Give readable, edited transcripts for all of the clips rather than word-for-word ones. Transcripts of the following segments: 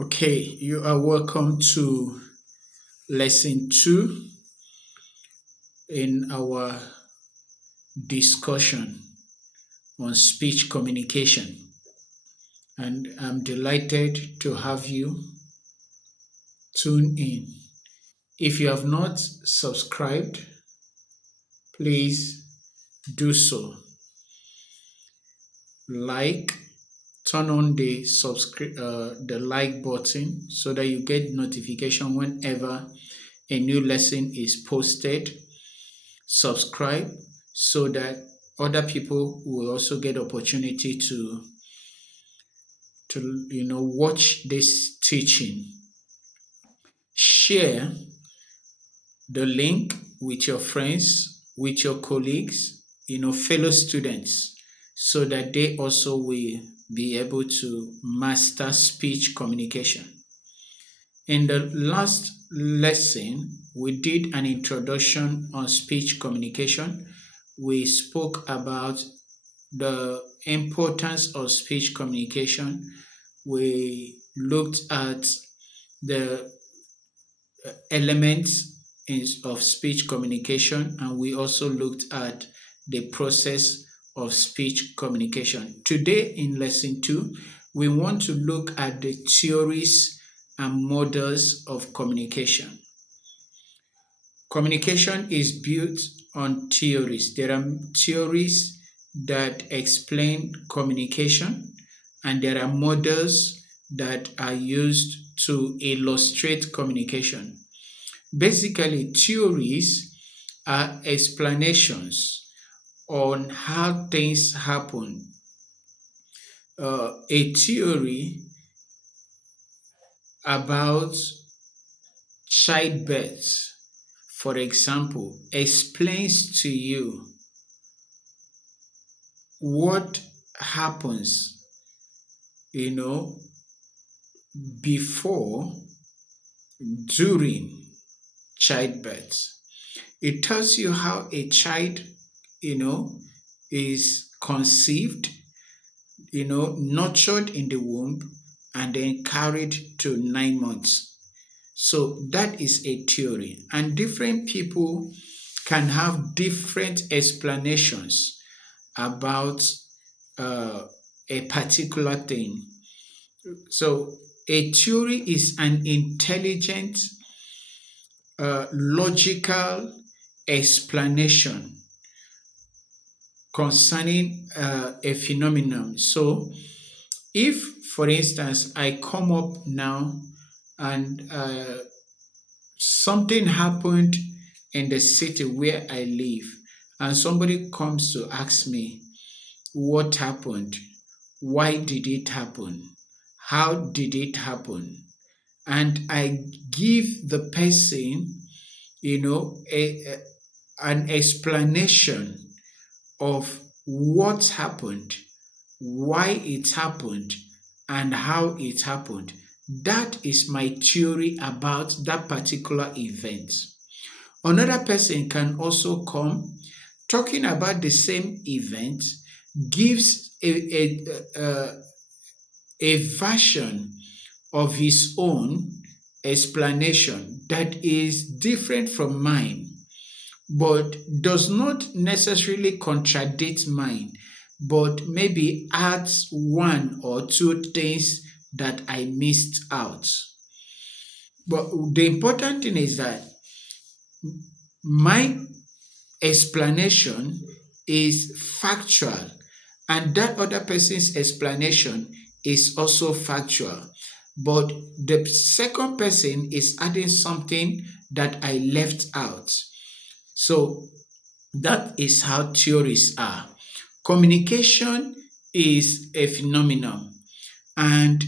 Okay, you are welcome to lesson 2 in our discussion on speech communication. And I'm delighted to have you tune in. If you have not subscribed, please do so. Like, turn on the like button so that you get notification whenever a new lesson is posted. Subscribe so that other people will also get opportunity to watch this teaching. Share the link with your friends, with your colleagues, fellow students, so that they also will be able to master speech communication. In the last lesson, we did an introduction on speech communication. We spoke about the importance of speech communication. We looked at the elements of speech communication, and we also looked at the process of speech communication. Today, in lesson 2, we want to look at the theories and models of communication. Communication is built on theories. There are theories that explain communication, and there are models that are used to illustrate communication. Basically, theories are explanations on how things happen. A theory about childbirth, for example, explains to you what happens, before, during childbirth. It tells you how a child, is conceived, nurtured in the womb, and then carried to 9 months. So that is a theory, and different people can have different explanations about a particular thing. So a theory is an intelligent, logical explanation concerning a phenomenon. So if, for instance, I come up now and something happened in the city where I live, and somebody comes to ask me what happened, why did it happen, how did it happen, and I give the person, an explanation of what happened, why it happened, and how it happened. That is my theory about that particular event. Another person can also come talking about the same event, gives a version of his own explanation that is different from mine, but does not necessarily contradict mine, but maybe adds one or two things that I missed out. But the important thing is that my explanation is factual, and that other person's explanation is also factual. But the second person is adding something that I left out. So that is how theories are. Communication is a phenomenon, and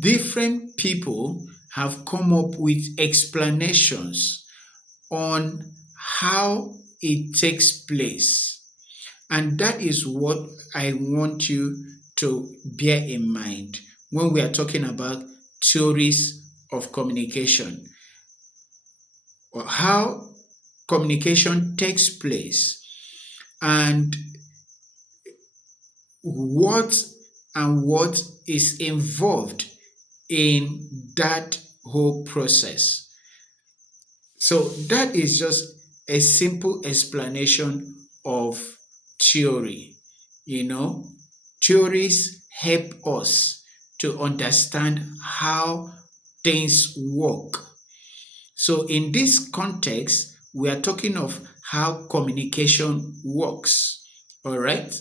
different people have come up with explanations on how it takes place. And that is what I want you to bear in mind when we are talking about theories of communication, or how communication takes place, and what what is involved in that whole process. So that is just a simple explanation of theory. You know, theories help us to understand how things work. So in this context, we are talking of how communication works. All right.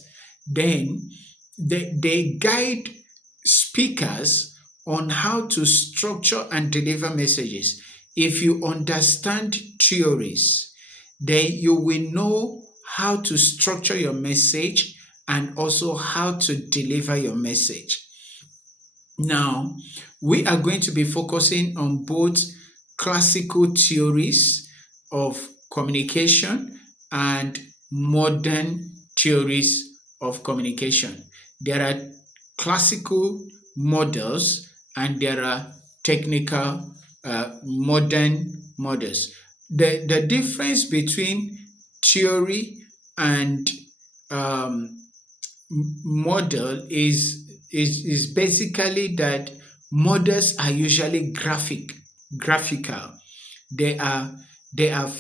Then they guide speakers on how to structure and deliver messages. If you understand theories, then you will know how to structure your message and also how to deliver your message. Now, we are going to be focusing on both classical theories of communication and modern theories of communication. There are classical models and there are technical modern models. The difference between theory and um, model is basically that models are usually graphical. They are they are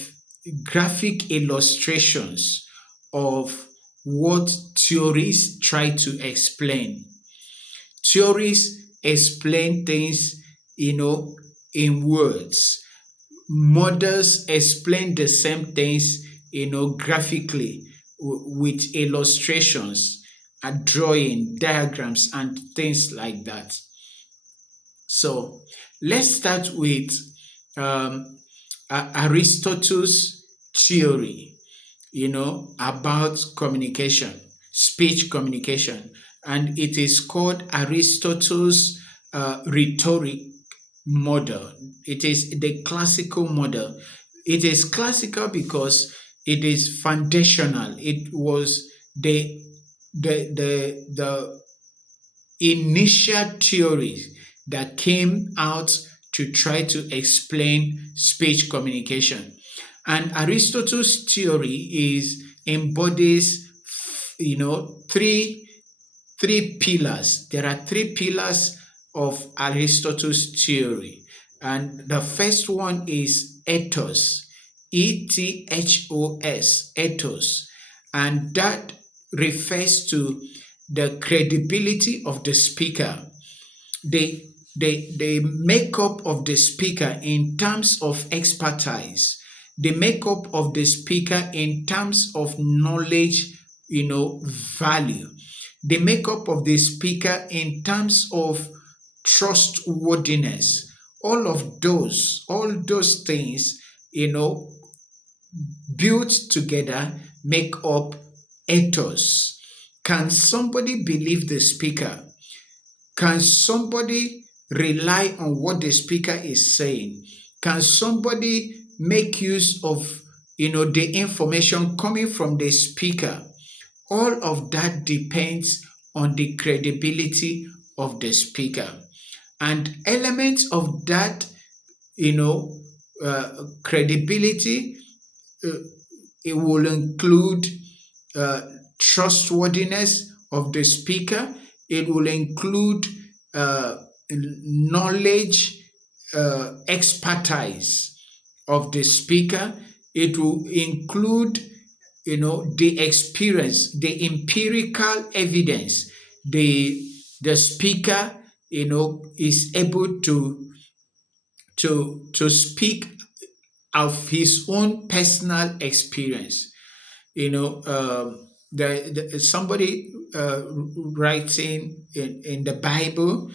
graphic illustrations of what theories try to explain. Theories explain things, in words. Models explain the same things, graphically with illustrations, and drawing diagrams and things like that. So let's start with um, Aristotle's theory, about communication, speech communication, and it is called Aristotle's rhetoric model. It is the classical model. It is classical because it is foundational. It was the initial theories that came out to try to explain speech communication. And Aristotle's theory is embodies, three pillars. There are three pillars of Aristotle's theory. And the first one is ethos, ethos, ethos. And that refers to the credibility of the speaker, the makeup of the speaker in terms of expertise, the makeup of the speaker in terms of knowledge, value, the makeup of the speaker in terms of trustworthiness. All those things, built together make up ethos. Can somebody believe the speaker? Can somebody rely on what the speaker is saying? Can somebody make use of, the information coming from the speaker? All of that depends on the credibility of the speaker. And elements of that, credibility, it will include trustworthiness of the speaker. It will include knowledge, expertise of the speaker. It will include, the experience, the empirical evidence. The speaker, is able to speak of his own personal experience. Somebody writing in the Bible,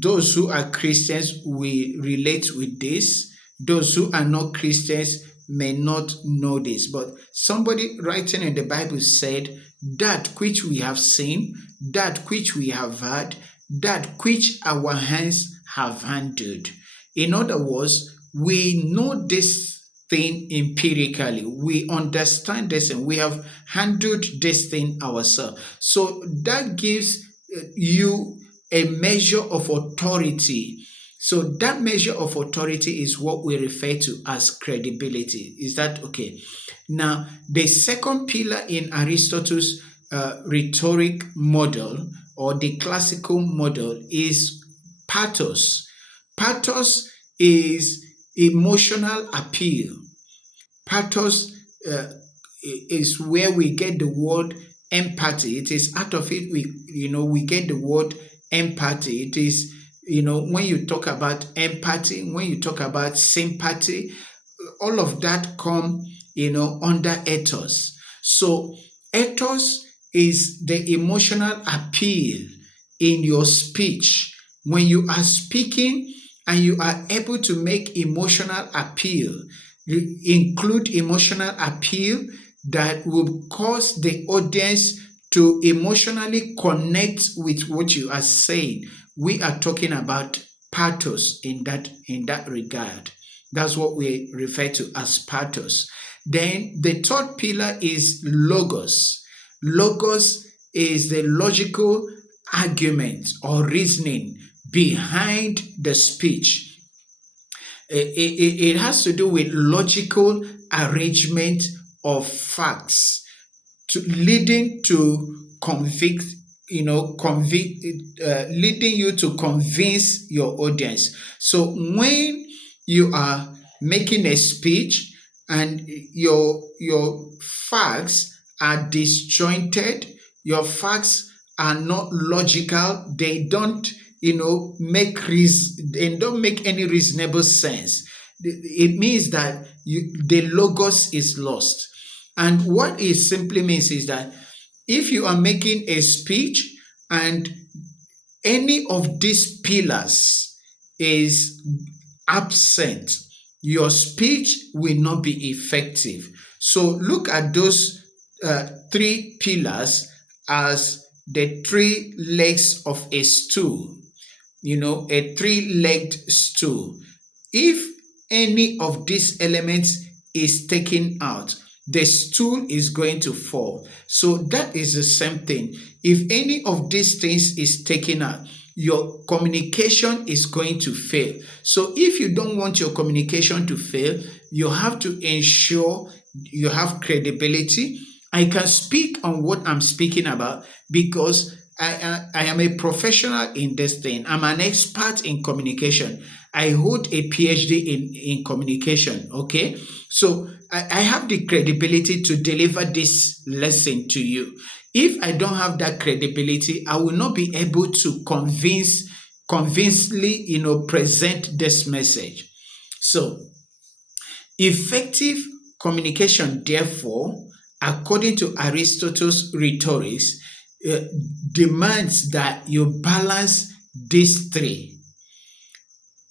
those who are Christians will relate with this. Those who are not Christians may not know this. But somebody writing in the Bible said, that which we have seen, that which we have heard, that which our hands have handled. In other words, we know this thing empirically. We understand this and we have handled this thing ourselves. So that gives you a measure of authority. So that measure of authority is what we refer to as credibility. Is that okay? Now, the second pillar in Aristotle's rhetoric model or the classical model is pathos. Pathos is emotional appeal. Pathos is where we get the word empathy. It is out of it we get the word empathy. It is when you talk about empathy, when you talk about sympathy, all of that come under ethos. So ethos is the emotional appeal in your speech. When you are speaking and you are able to make emotional appeal, you include emotional appeal that will cause the audience to emotionally connect with what you are saying. We are talking about pathos in that regard. That's what we refer to as pathos. Then the third pillar is logos. Logos is the logical argument or reasoning behind the speech. It has to do with logical arrangement of facts leading to leading you to convince your audience. So when you are making a speech and your facts are disjointed, your facts are not logical, they don't they don't make any reasonable sense, it means that the logos is lost. And what it simply means is that if you are making a speech and any of these pillars is absent, your speech will not be effective. So look at those three pillars as the three legs of a stool, a three-legged stool. If any of these elements is taken out, the stool is going to fall. So that is the same thing. If any of these things is taken out, your communication is going to fail. So if you don't want your communication to fail, you have to ensure you have credibility. I can speak on what I'm speaking about because I am a professional in this thing. I'm an expert in communication. I hold a PhD in communication. Okay. So I have the credibility to deliver this lesson to you. If I don't have that credibility, I will not be able to convincingly, present this message. So effective communication, therefore, according to Aristotle's rhetorics, demands that you balance these three: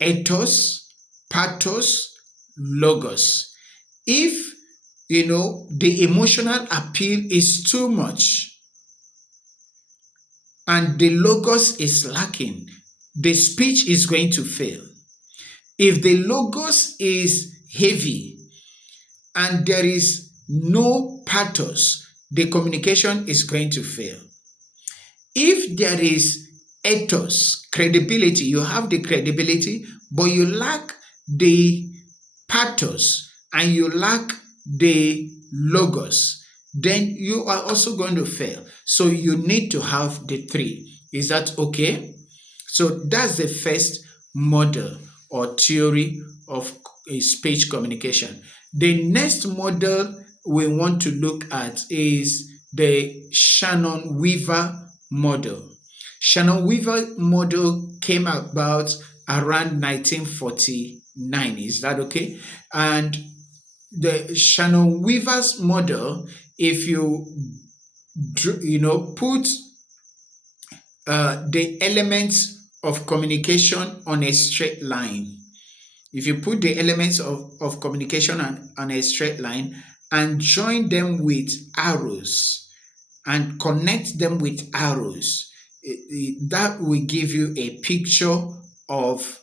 ethos, pathos, logos. If the emotional appeal is too much and the logos is lacking, the speech is going to fail. If the logos is heavy and there is no pathos, the communication is going to fail. If there is ethos, credibility, you have the credibility, but you lack the pathos and you lack the logos, then you are also going to fail. So you need to have the three. Is that okay? So that's the first model or theory of speech communication. The next model we want to look at is the Shannon-Weaver model. Shannon-Weaver model came about around 1949. Is that okay? And the Shannon-Weaver's model, if you put the elements of communication on a straight line, if you put the elements of communication on a straight line and join them with arrows and connect them with arrows, that will give you a picture of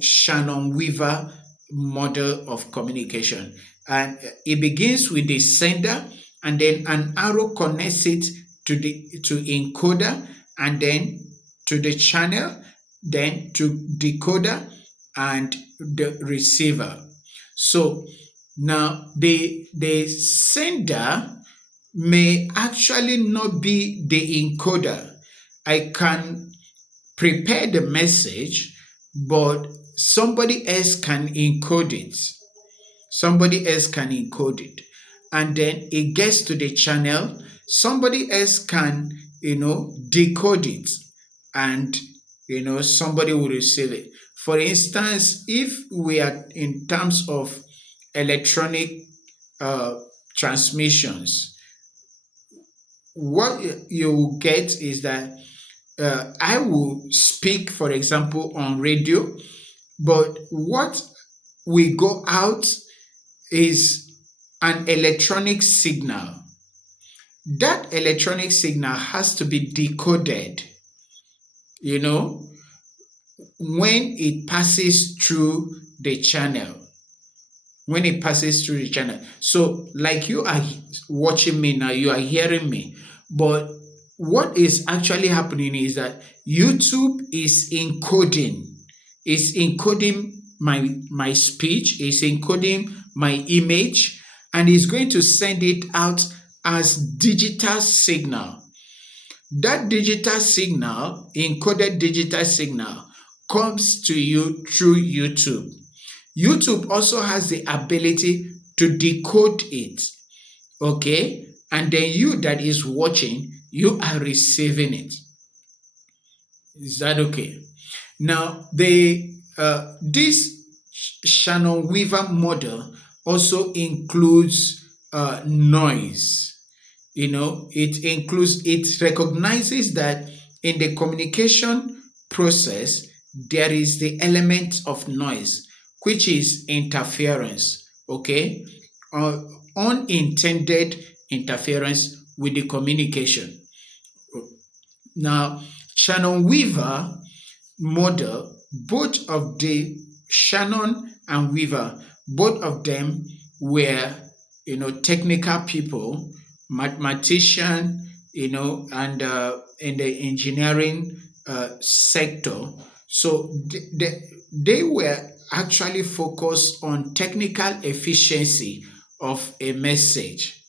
Shannon-Weaver model of communication. And it begins with the sender, and then an arrow connects it to encoder, and then to the channel, then to decoder and the receiver. So now the sender may actually not be the encoder, I can prepare the message, but somebody else can encode it. Somebody else can encode it. And then it gets to the channel. Somebody else can, decode it. And, somebody will receive it. For instance, if we are in terms of electronic uh, transmissions, what you will get is that I will speak, for example, on radio, but what will go out is an electronic signal. That electronic signal has to be decoded, you know, when it passes through the channel. When it passes through the channel. So, like you are watching me now, you are hearing me, but what is actually happening is that YouTube is encoding my speech, is encoding my image, and is going to send it out as digital signal. That digital signal, encoded digital signal, comes to you through YouTube. YouTube also has the ability to decode it, okay? And then you that is watching, you are receiving it. Is that okay? Now, this Shannon-Weaver model also includes noise. It recognizes that in the communication process, there is the element of noise, which is interference, okay? Unintended interference with the communication. Now, Shannon-Weaver model, both of the Shannon and Weaver, both of them were, technical people, mathematician, and in the engineering sector. So they were actually focused on technical efficiency of a message,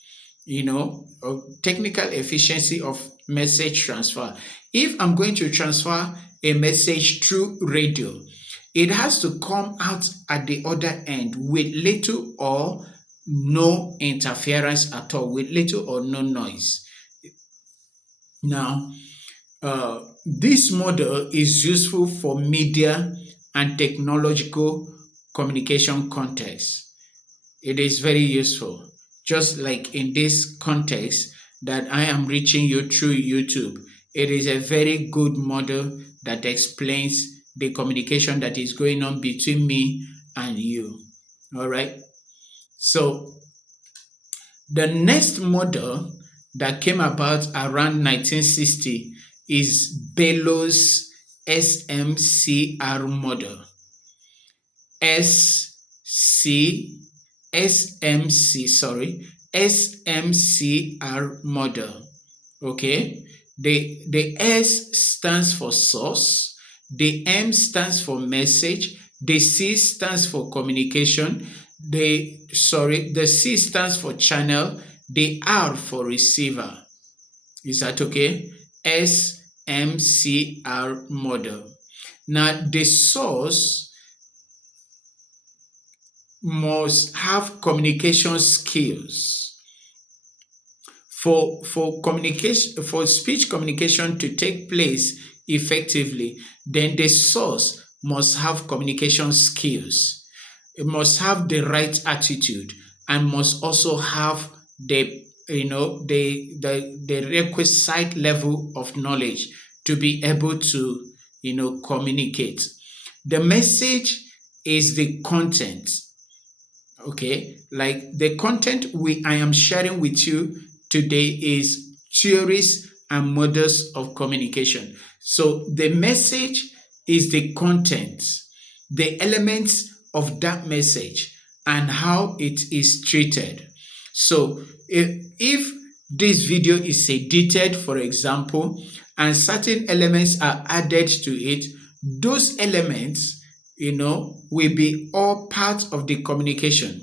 technical efficiency of message transfer. If I'm going to transfer a message through radio, it has to come out at the other end with little or no interference at all, with little or no noise. Now, this model is useful for media and technological communication context. It is very useful, just like in this context that I am reaching you through YouTube. It is a very good model that explains the communication that is going on between me and you. All right. So the next model that came about around 1960 is Berlo's SMCR model. SMCR model. Okay. The S stands for source, the M stands for message, the C stands for communication, the C stands for channel, the R for receiver. Is that okay? SMCR model. Now, the source must have communication skills. For speech communication to take place effectively, then the source must have communication skills. It must have the right attitude and must also have the requisite level of knowledge to be able to communicate. The message is the content. Okay, like the content I am sharing with you today is theories and models of communication. So the message is the content, the elements of that message, and how it is treated. So if this video is edited, for example, and certain elements are added to it, those elements, will be all part of the communication.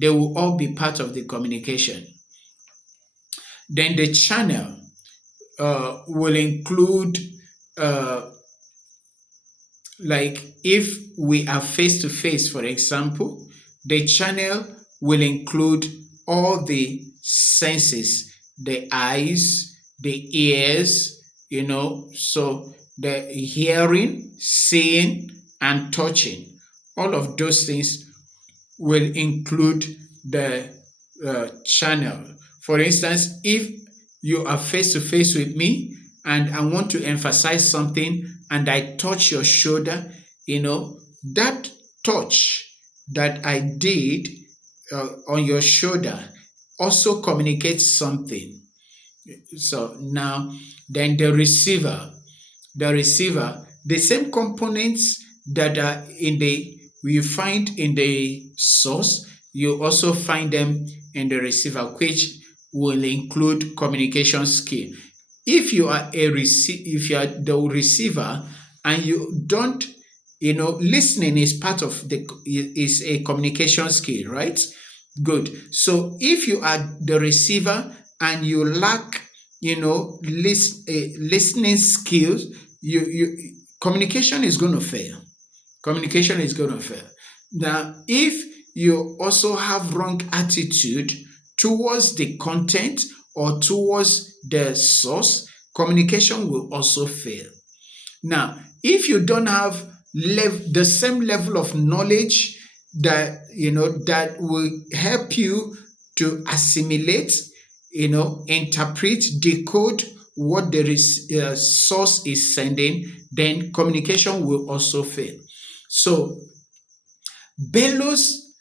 They will all be part of the communication. Then the channel. will include, uh, like if we are face to face, for example, the channel will include all the senses, the eyes, the ears, so the hearing, seeing, and touching. All of those things will include the channel. For instance, if you are face to face with me and I want to emphasize something and I touch your shoulder, that touch that I did on your shoulder also communicates something. So now, then the same components that are in the we find in the source, you also find them in the receiver, which will include communication skill. If you are if you are the receiver and you don't, listening is part of is a communication skill, right? Good. So if you are the receiver and you lack, listening skills, you communication is going to fail. Communication is going to fail. Now, if you also have wrong attitude towards the content or towards the source, communication will also fail. Now, if you don't have the same level of knowledge that will help you to assimilate, interpret, decode what the source is sending, then communication will also fail. So, Berlo's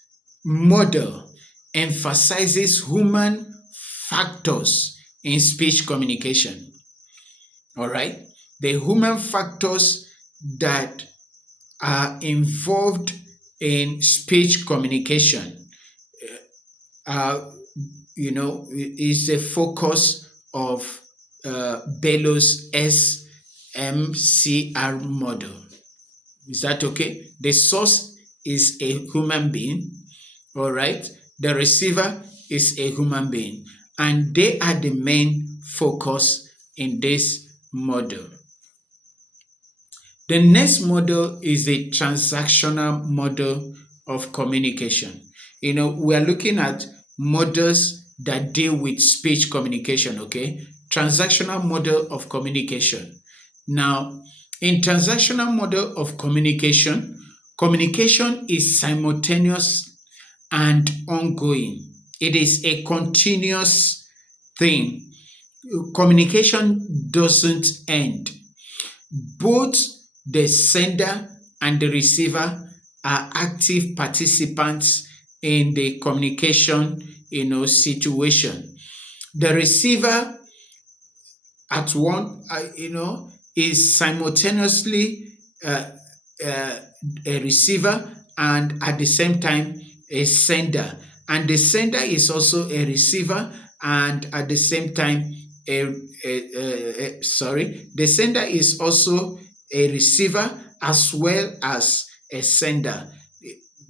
model emphasizes human factors in speech communication. All right? The human factors that are involved in speech communication, is the focus of Berlo's SMCR model. Is that okay? The source is a human being, all right? The receiver is a human being, and they are the main focus in this model. The next model is a transactional model of communication. We are looking at models that deal with speech communication, okay? Transactional model of communication. Now, in transactional model of communication, communication is simultaneous and ongoing. It is a continuous thing. Communication doesn't end. Both the sender and the receiver are active participants in the communication, situation. The receiver at one, is simultaneously a receiver and at the same time a sender. And the sender is also a receiver and at the same time the sender is also a receiver as well as a sender.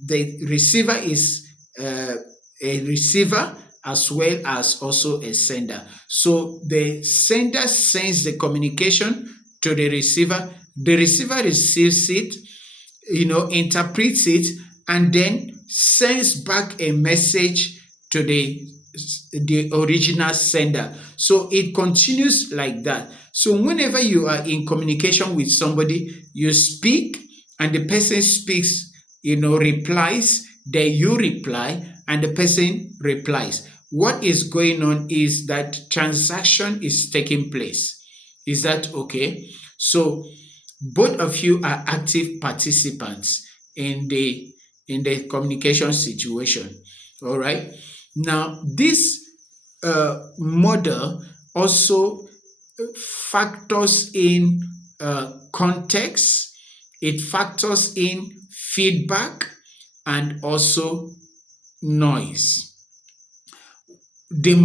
The receiver is a receiver as well as also a sender. So the sender sends the communication to the receiver receives it, interprets it, and then sends back a message to the original sender. So it continues like that. So whenever you are in communication with somebody, you speak and the person speaks, replies, then you reply and the person replies. What is going on is that transaction is taking place. Is that okay? So both of you are active participants in the communication situation. All right. Now, this model also factors in context, it factors in feedback, and also noise. The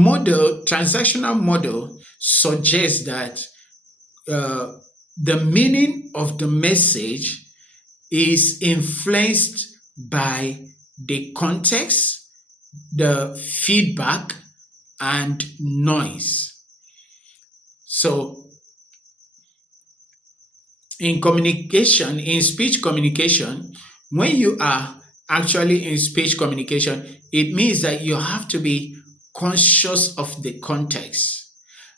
transactional model, suggests that the meaning of the message is influenced by the context, the feedback, and noise. So In communication, in speech communication, when you are actually in speech communication, it means that you have to be conscious of the context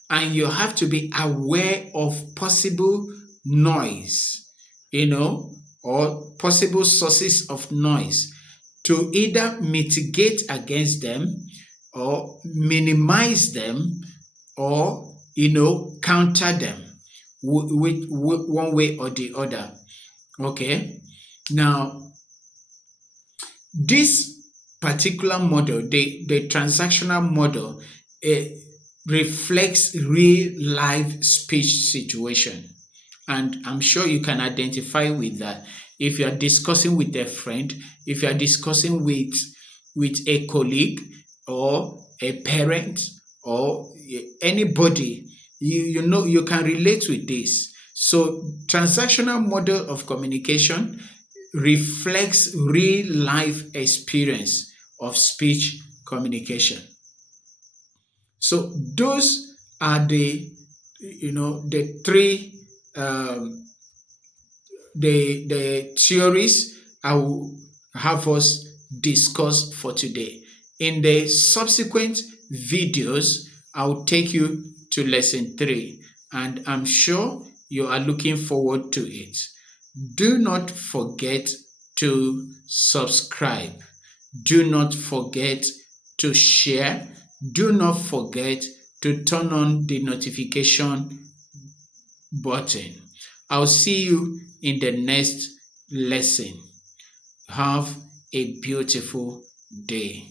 and you have to be aware of possible noise, or possible sources of noise to either mitigate against them or minimize them or counter them with one way or the other. Okay. Now, this particular model, the transactional model, it reflects real life speech situation. And I'm sure you can identify with that. If you are discussing with a friend, if you are discussing with a colleague or a parent or anybody, you can relate with this. So transactional model of communication reflects real life experience of speech communication. So those are the three the theories I will have us discuss for today. In the subsequent videos, I will take you to lesson 3, and I'm sure you are looking forward to it. Do not forget to subscribe. Do not forget to share. Do not forget to turn on the notification button. I'll see you in the next lesson. Have a beautiful day.